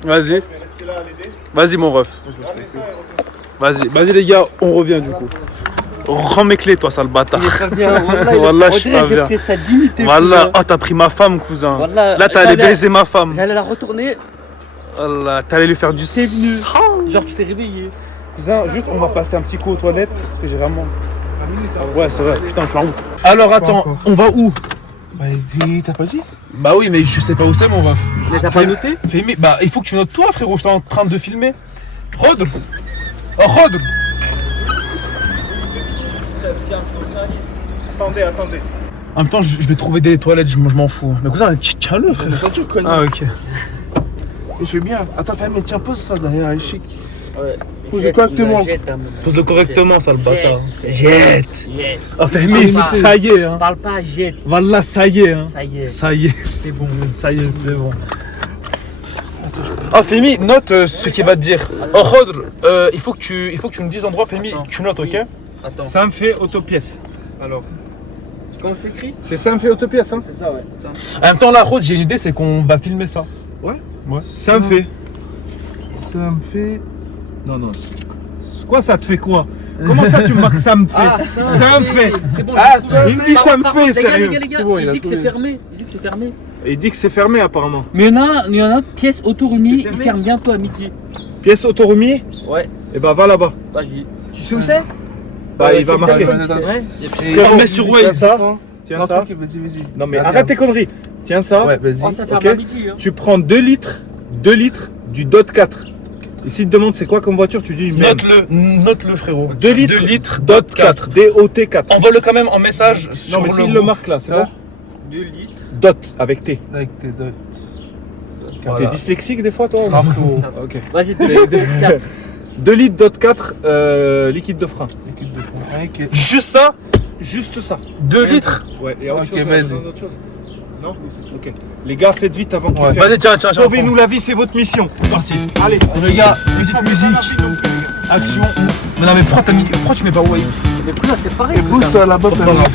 Vas-y, Restez là à l'aider. vas-y mon ref. Vas-y les gars, on revient du coup. Rends mes clés toi sale bâtard. Il est pas bien, Wallah, je suis pas j'ai bien. pris sa dignité. Voilà, oh t'as pris ma femme cousin. Wallah, Là t'es allé j'allais- baiser ma femme. J'allais la retourner, Voilà, t'es allé lui faire du T'es venu. sang. genre tu t'es réveillé. Cousin, juste on va passer un petit coup aux toilettes parce que j'ai vraiment. Ouais, c'est vrai, putain, je suis en route. Alors attends, on va où? Bah, t'as pas dit? Bah oui, mais je sais pas où c'est mon ref. Mais t'as pas noté? Fais-moi- Bah il faut que tu notes toi frérot, je suis en train de filmer. Rodre. Oh Rodre. Attendez. En même temps, je vais trouver des toilettes, je m'en fous. Mais cousin, tiens-le frère. Ah ok. Je vais bien. Attends, mais tiens, pose ça derrière, chic. Ouais. Pose-le correctement. Pose-le correctement, sale bâtard. Jette. Oh Fehmi, ça y est hein. Parle pas, jette. Voilà, ça y est hein. Ça y est. Ça y est, c'est bon, ça y est, c'est bon. Ah Fehmi, note ce qu'il va te dire. Oh Rodre, il faut que tu me dises endroit Fehmi, tu notes, ok? Attends. Ça me fait autopièce. Alors. Comment c'est écrit? C'est ça me fait autopièce hein. C'est ça, ouais. En même temps, la Rodre, j'ai une idée, c'est qu'on va filmer ça. Ça me fait. Ça me fait. Non. Quoi ça te fait quoi? Comment ça tu me marques ça me fait? Ah, Ça me fait. C'est bon. Ah, j'ai trouvé. il me dit ça me Par fait, contre, sérieux. Les gars, C'est bon, il il a dit que c'est trouvé. fermé. Il dit que c'est fermé. Il dit que c'est fermé apparemment. Mais il y en a pièce autoroumie, C'est il fermé. ferme bientôt à midi. Pièce autoromis? Ouais, Et bah va là-bas. vas-y. Tu sais où c'est? Bah il va marquer. Frérot, mets sur Waze. Tiens ça. Tiens Non, ça. tranquille, vas-y. Non mais Regarde. arrête tes conneries. Tiens ça. Ouais, vas-y. Oh, ça ferme Ok. à midi. Hein. Tu prends 2 litres du DOT 4. Et s'il te demande c'est quoi comme voiture, tu dis même. Note-le frérot. 2 litres, 2 litres DOT 4. DOT 4. Envoie-le quand même en message Non sur mais le s'il le marque là, c'est Ah. bon. 2 litres. DOT avec T. Avec tes dots. T'es Voilà. dyslexique des fois toi? Non, frérot. Ok. Vas-y, 4. 2 litres DOT 4 liquide de frein. Équipe de fond. Ok. Juste ça, Juste ça. 2 litres. Ouais, et autre Ok, chose, vas-y. besoin d'autre chose Non? Ok. Les gars, faites vite avant qu'il Ouais. ferme. Vas-y, tiens. Sauvez-nous la vie, c'est votre mission. Parti. Allez. Les gars, petite musique. Action. Mais non, mais pourquoi tu mets pas Waze? Mais là, c'est pareil. Pousse ça là-bas, C'est pas grave.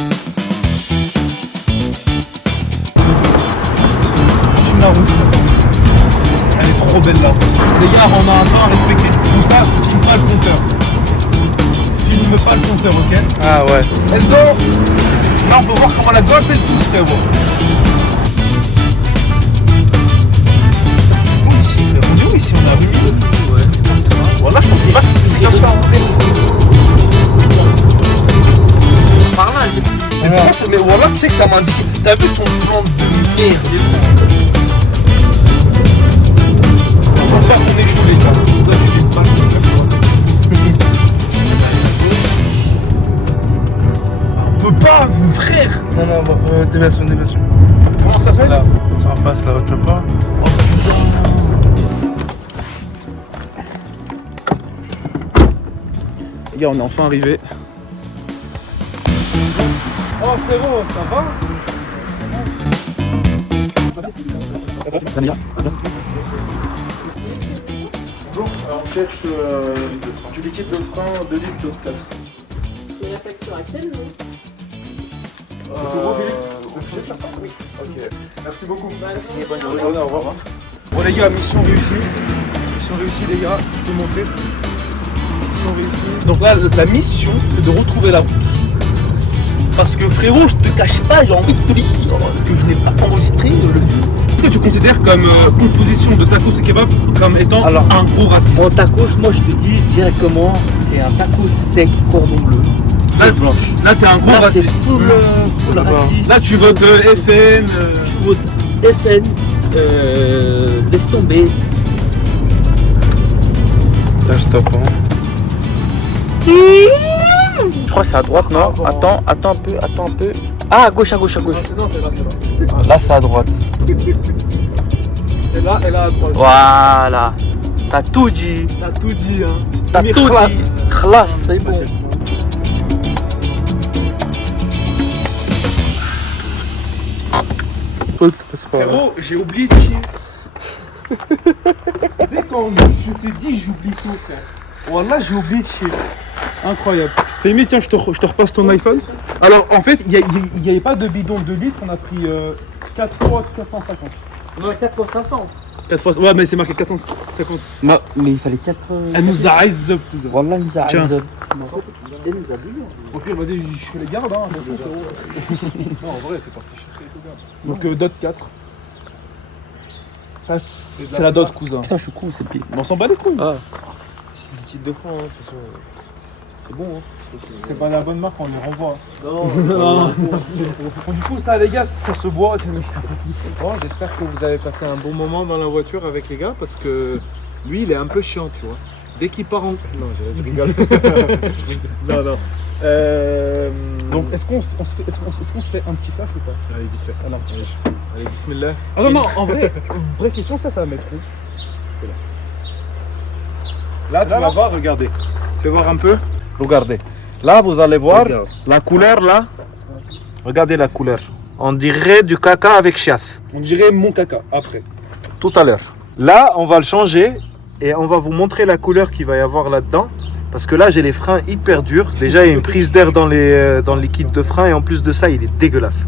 Filme la route. Elle est trop belle la route. Les gars, on a un temps à respecter. Tout ça, filme pas le compteur. Filme pas le compteur, ok? Ah ouais. Let's go! Là, on peut voir comment la Golf elle pousse, frérot. C'est beau ici, frérot. On est où ici? On est à Rumilly. Ouais, je pensais pas. Voilà, je pensais pas que c'était comme ça en vrai. Par là, j'ai Mais voilà, c'est que ça m'a indiqué. T'as vu ton plan de merde? On voit pas qu'on est chaud, les gars. Là, je filme pas le compteur. On peut pas, frère. Non, déviation. Comment ça s'appelle? Là, sur la face, là, tu vois pas? Les gars, on est enfin arrivé. Oh, frérot, ça va? Bon, alors on cherche du liquide de frein, 2 litres d'eau de 4. C'est la facture à quelle, non? C'est tout gros, Philippe? Je sais faire ça. Oui. Ok. Merci beaucoup. Merci, bonne journée. Au revoir. Bon, les gars, mission réussie. Mission réussie, les gars. Je peux montrer. Mission réussie. Donc là, la mission, c'est de retrouver la route. Parce que frérot, je te cache pas, j'ai envie de te dire que je n'ai pas enregistré le vidéo. Est-ce que tu considères comme composition de tacos et kebab comme étant Alors, un gros raciste? En tacos, moi je te dis directement, c'est un tacos steak cordon bleu. Là, C'est blanche. Là, t'es un gros Là, c'est raciste. full raciste. Là, tu votes FN. Je vote FN, laisse tomber. Là, je tape. Je crois que c'est à droite, non? Attends un peu. Ah, à gauche. Non, c'est là, c'est là. Là, c'est à droite. C'est là et là à droite. Voilà. T'as tout dit. T'as tout dit, hein. T'as Mais tout khlas. dit. Khlas, c'est bon. C'est pas grave. Frérot, j'ai oublié de chier. Tu sais, quand je te dis, j'oublie tout, frère. Wallah, j'ai oublié de chier. Incroyable. Fahimi, tiens, je te repasse ton iPhone. Alors, en fait, il n'y avait pas de bidon de 2 litres, on a pris 4 fois 450. Non, 4 fois 500. 4 fois, ouais, mais c'est marqué 450. Non, mais il fallait 4. Elle nous a raise up, cousin. Wallah, il nous a Tiens. raison. Il nous a dit. Au pire, vas-y, je fais les gardes, hein. Non, en vrai, t'es parti chercher tout bien. Donc, dot 4. Ça, c'est la dot, cousin. Putain, je suis con, c'est pire. Mais on s'en bat les couilles. Ah. C'est du liquide de frein, de toute façon. C'est bon, hein. C'est pas la bonne marque, on les renvoie. Non, Bon, du coup, ça, les gars, ça se boit. Bon, j'espère que vous avez passé un bon moment dans la voiture avec les gars parce que lui, il est un peu chiant, tu vois. Dès qu'il part en... Non, je rigole. Non, non. Donc, est-ce qu'on se fait un petit flash ou pas? Allez, vite fait. Alors, petit flash. Allez, bismillah. Ah non, non, en vrai, vraie question, ça va mettre où? Là, tu vas voir, regardez. Fais voir un peu. Regardez. Là, vous allez voir la couleur, là. Regardez la couleur. On dirait du caca avec chiasse. On dirait mon caca, après. Tout à l'heure. Là, on va le changer et on va vous montrer la couleur qu'il va y avoir là-dedans. Parce que là, j'ai les freins hyper durs. Déjà, il y a une prise d'air dans le liquide de frein et en plus de ça, il est dégueulasse.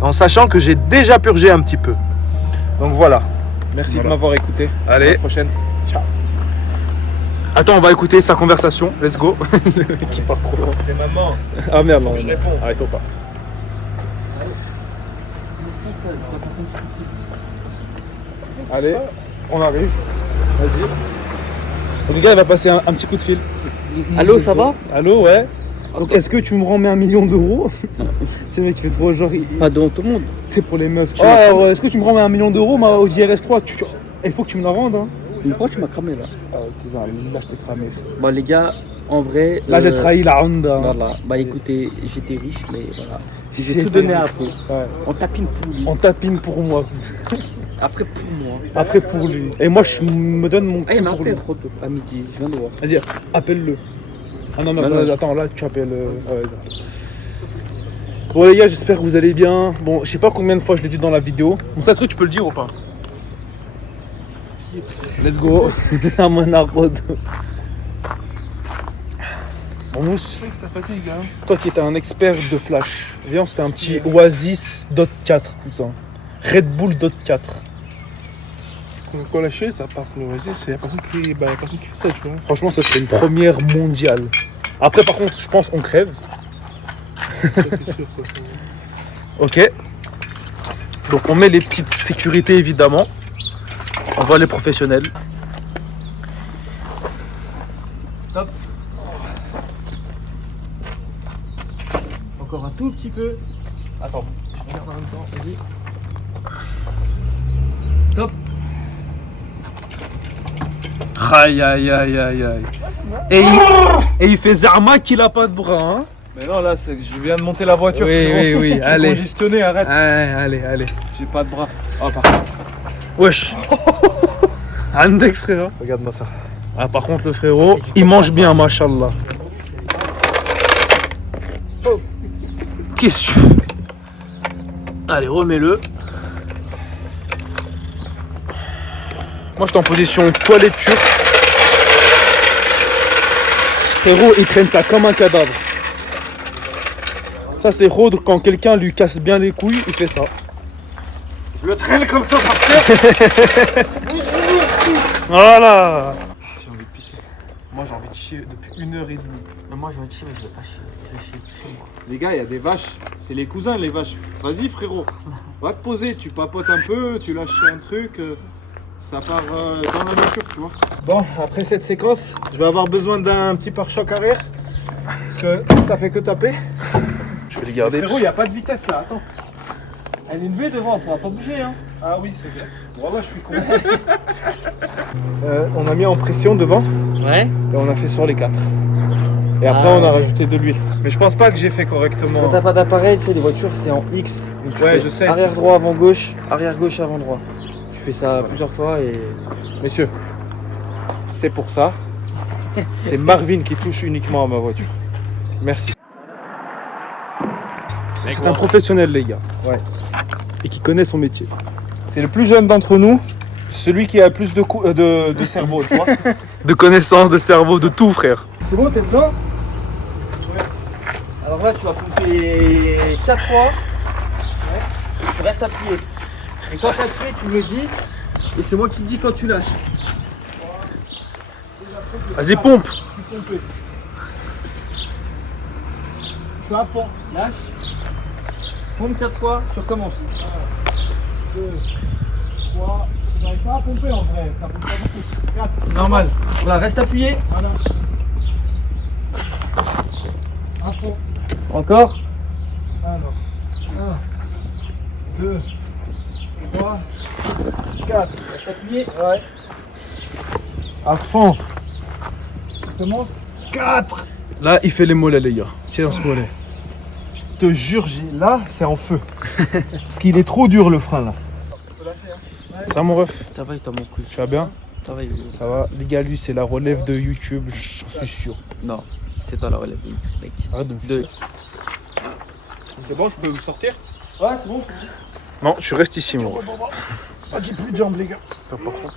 En sachant que j'ai déjà purgé un petit peu. Donc voilà. Merci de m'avoir écouté. Allez. À la prochaine. Ciao. Attends, on va écouter sa conversation. Let's go. Le mec qui part trop loin. C'est maman. Ah merde, non. Je réponds. Ah, il faut pas. Allez, on arrive. Vas-y. En tout cas, il va passer un petit coup de fil. Allô, ça va? Allô, ouais. Donc, est-ce que tu me remets 1 million d'euros? C'est le mec qui fait trop genre. Pas devant tout le monde. C'est pour les meufs. Oh, est-ce que tu me remets 1 million d'euros au JRS3? Il faut que tu me la rendes. Hein. Mais pourquoi tu m'as cramé là? Ah, cousin, là, je t'ai cramé. Bah, les gars, en vrai. Là, j'ai trahi la Honda. Voilà. Bah, écoutez, j'étais riche, mais voilà. J'ai J'ai tout donné été- à Apo. Ouais. On tapine pour lui. On tapine pour moi, cousin. Après, pour moi. Après pour lui. Et moi, je me donne mon Ah, il coup m'a pour appelé lui. frérot, à midi. Je viens de voir. Vas-y, appelle-le. Ah non, non, Bah, non. attends, là, tu appelles. Ah ouais, non. Bon, les gars, j'espère que vous allez bien. Bon, je sais pas combien de fois je l'ai dit dans la vidéo. Bon, ça, est-ce que tu peux le dire ou pas? Let's go. À mon arrode. Bon, Mousse, Ça fatigue, hein. toi qui es un expert de Flash, viens, on se fait un petit Oasis Dot 4, cousin. Red Bull Dot 4. Quand lâcher, ça passe. Mais vas-y, c'est la personne qui fait ça, tu vois. Franchement, ça serait une première mondiale. Après, par contre, je pense qu'on crève. Ça, c'est sûr, ça. Ok. Donc, on met les petites sécurités, évidemment. On voit les professionnels. Hop. Encore un tout petit peu. Attends. Je regarde en même temps. Vas-y. Top. Aïe, aïe, aïe, aïe, aïe. Et il fait Zarma qu'il a pas de bras, hein. Mais non, là, je viens de monter la voiture. Oui, frérot. oui, oui, Je suis allez. congestionné, arrête. Allez. J'ai pas de bras. Oh, par contre. Wesh. Andek, frérot. Regarde-moi ça. Ah, par contre, le frérot, il mange bien, machallah. Qu'est-ce que tu fais? Allez, remets-le. Moi, je suis en position toilette turque. Frérot, il traîne ça comme un cadavre. Ça, c'est Rodre, quand quelqu'un lui casse bien les couilles, il fait ça. Je le traîne comme ça par terre. Voilà. J'ai envie de pisser. Moi, j'ai envie de chier depuis 1h30. Mais moi, je vais chier, mais je vais pas chier. Je vais chier chez moi. Les gars, il y a des vaches. C'est les cousins, les vaches. Vas-y, frérot. Va te poser. Tu papotes un peu, tu lâches un truc. Ça part dans la nature, tu vois. Bon, après cette séquence, je vais avoir besoin d'un petit pare-choc arrière. Parce que ça fait que taper. Je vais le garder. Frérot, il n'y a pas de vitesse là, attends. Elle est levée devant, on pourra pas bouger. Hein. Ah oui, c'est bien. Voilà, je suis con. On a mis en pression devant Ouais. et on a fait sur les 4. Et après, on a rajouté de l'huile. Mais je pense pas que j'ai fait correctement. Quand t'as pas d'appareil, tu sais, les voitures c'est en X. Donc tu Ouais, fais je sais, Arrière c'est- droit, avant gauche, arrière gauche, avant droit. Tu fais ça plusieurs fois et. Messieurs, c'est pour ça. C'est Marvin qui touche uniquement à ma voiture. Merci. C'est un professionnel, les gars. Ouais. Et qui connaît son métier. C'est le plus jeune d'entre nous, celui qui a le plus de cerveau, tu vois. De connaissance, de cerveau, de tout, frère. C'est bon, t'es dedans? Alors là, tu vas pomper 4 fois. Ouais. Tu restes appuyé. Et quand t'as appuyé, tu me le dis. Et c'est moi qui te dis quand tu lâches. Vas-y, pompe. Tu pompes. Je suis à fond. Lâche. Pompe 4 fois, tu recommences. 1, 2, 3. J'arrive pas à pomper en vrai, ça pompe pas beaucoup. 4. Normal. Voilà, reste appuyé. Voilà. À fond. Encore. Alors, 1, 2, 3, 4. Reste appuyé. Ouais. À fond. Tu commences. 4. Là, il fait les mollets, les gars. Séance mollet. Je te jure, là, c'est en feu. Parce qu'il est trop dur le frein là. Ça, mon ref. Ça va, il t'a mon cul. Tu vas bien? Ça va, Ça va. Les gars, lui, c'est la relève de YouTube, j'en suis sûr. Non, c'est toi la relève, mec. Arrête de me Deux. ficher. C'est bon, je peux me sortir? Ouais, c'est bon. Non, tu restes ici, mon ref. Ah, j'ai plus de jambes, les gars. Attends, par contre.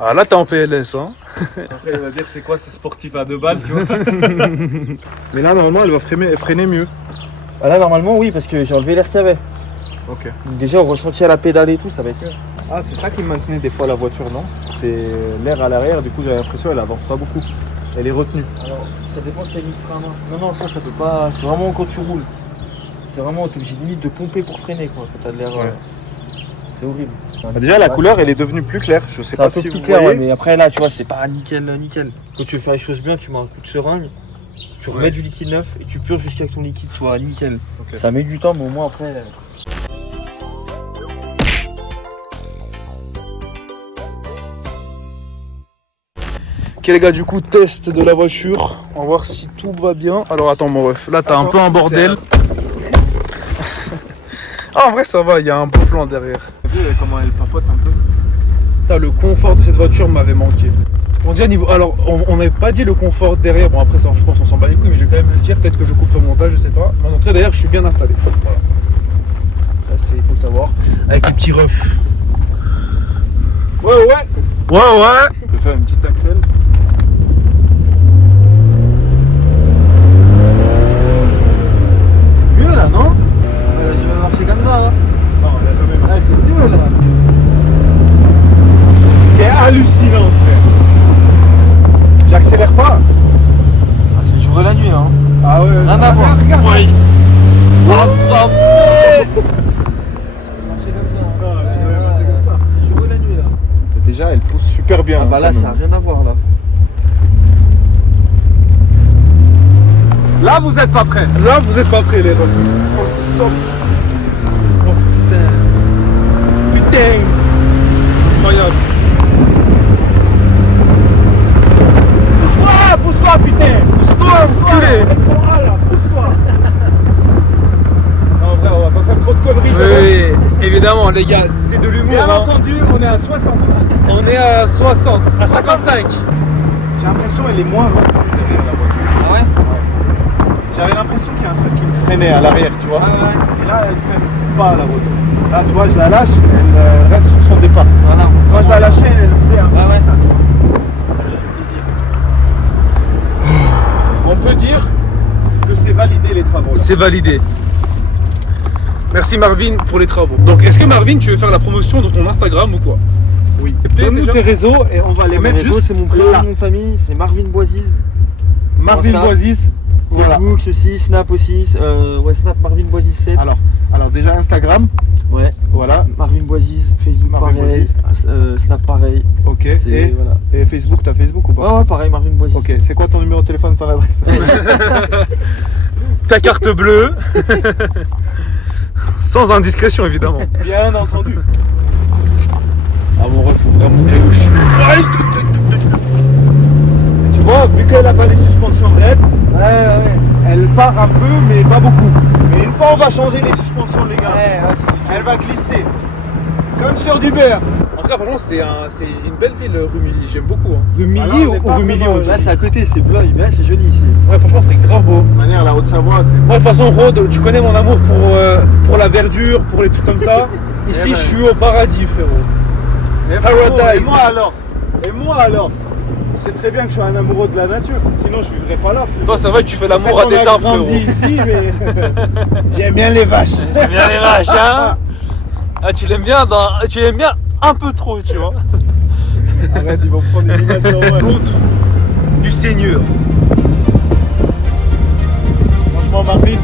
Ah, là, t'es en PLS, hein. Après, il va dire c'est quoi ce sportif à 2 balles, tu vois. Mais là, normalement, elle va freiner mieux. Bah là, normalement, oui, parce que j'ai enlevé l'air qu'il y avait. Ok. Donc déjà, au ressenti à la pédale et tout, ça va être mieux. Ah, c'est ça qui maintenait des fois la voiture, non? C'est l'air à l'arrière, du coup j'avais l'impression qu'elle avance pas beaucoup. Elle est retenue. Alors, ça dépend si t'as mis le frein à main. Non, ça peut pas. C'est vraiment quand tu roules. C'est vraiment, t'es obligé limite de pomper pour freiner, quoi, quand t'as de l'air. Ouais. C'est horrible. Bah, déjà, la couleur, elle est devenue plus claire. Je sais C'est un pas peu si plus vous clair, voyez. ouais, mais après là, tu vois, c'est pas nickel. Quand tu veux faire les choses bien, tu mets un coup de seringue, tu remets du liquide neuf et tu purges jusqu'à ce que ton liquide soit nickel. Ok. Ça met du temps, mais au moins après. Ok les gars, du coup, test de la voiture. On va voir si tout va bien. Alors attends mon ref, là t'as un peu un bordel. Ah en vrai ça va, il y a un bon plan derrière. T'as vu comment elle papote un peu? Putain, le confort de cette voiture m'avait manqué. Bon déjà niveau. Alors on n'avait pas dit le confort derrière, bon après ça je pense qu'on s'en bat les couilles, mais je vais quand même le dire, peut-être que je couperai mon montage, je sais pas. Mais en tout cas derrière je suis bien installé. Voilà. Ça c'est il faut le savoir. Avec les petits refs. Ouais. Je vais faire une petite accel. Mieux là, non? Je vais marcher comme ça, hein. Non, elle a jamais marché. Ouais, c'est mieux là. C'est hallucinant, frère. J'accélère pas. Ah, c'est le jour et la nuit, hein. Ah ouais. Rien à voir. Regarde. Oui. Ah, ça fait. Marcher comme ça. Non, elle a jamais marché comme ça. C'est le jour et la nuit là. Déjà, elle pousse super bien. Ah bah là, quand ça même. n'a rien à voir là. Là, vous êtes pas prêts. Là vous êtes pas prêts les refs. Oh, ça- Oh putain. Incroyable. Pousse-toi, putain. Pousse-toi, enculé. Ah là, pousse-toi. Non, en vrai, on va pas faire trop de conneries. Oui, évidemment les gars, c'est de l'humour. Bien Hein. entendu, on est à 60. On est à 60, à 55. J'ai l'impression qu'elle est moins retenue derrière la voiture. Ah ouais? J'avais l'impression qu'il y a un truc qui me freinait à l'arrière, tu vois. Et là, elle freine pas la voiture. Là, tu vois, je la lâche, elle reste sur son départ. Voilà. Quand je la lâchais, elle faisait un peu ça, tu vois. Ça fait plaisir. On peut dire que c'est validé les travaux. Là. C'est validé. Merci Marvin pour les travaux. Donc est-ce que Marvin tu veux faire la promotion de ton Instagram ou quoi? Oui. Plaît, Donne-nous déjà tes réseaux et on va les Mon mettre réseau, juste c'est mon prénom, là. mon nom de famille, c'est Marvin Boisiz. Marvin Insta. Boisiz. Voilà. Facebook aussi, Snap aussi. Ouais, Snap Marvin Boisiz 7. Alors déjà Instagram, Ouais. voilà. Marvin Boisiz, Facebook Marvin pareil, Boisiz. Snap pareil. Ok. C'est voilà. Et Facebook, t'as Facebook ou pas? Ouais, pareil, Marvin Boisiz. Ok. C'est quoi ton numéro de téléphone, ton adresse? Ta carte bleue. Sans indiscrétion évidemment. Bien entendu. Ah mon ref, faut vraiment que j'aille au chute. Tu vois, vu qu'elle a pas les suspensions raides, elle part un peu, mais pas beaucoup. Mais une fois on va changer les suspensions, les gars, elle va glisser. Comme sur du beurre. En tout cas franchement c'est une belle ville Rumilly, j'aime beaucoup. Hein. Rumilly Bah là, on est ou pas Rumilly vraiment- on Là, dit. c'est à côté, c'est Blois, mais là, c'est joli ici. Ouais franchement c'est grave beau. De toute manière, la Haute-Savoie, c'est. Moi de toute façon Rhodes, tu connais mon amour pour la verdure, pour les trucs comme ça. Ici ben. je suis au paradis frérot. Et moi alors c'est très bien que je sois un amoureux de la nature, sinon je vivrais pas là. frérot. Toi c'est vrai que tu fais l'amour En fait, à des on a arbres grandi frérot. ici, mais j'aime bien les vaches. C'est bien les vaches hein. Ah tu l'aimes bien un peu trop tu vois. Arrête, ils vont prendre une image sur moi. L'autre du Seigneur. Franchement, Marvin,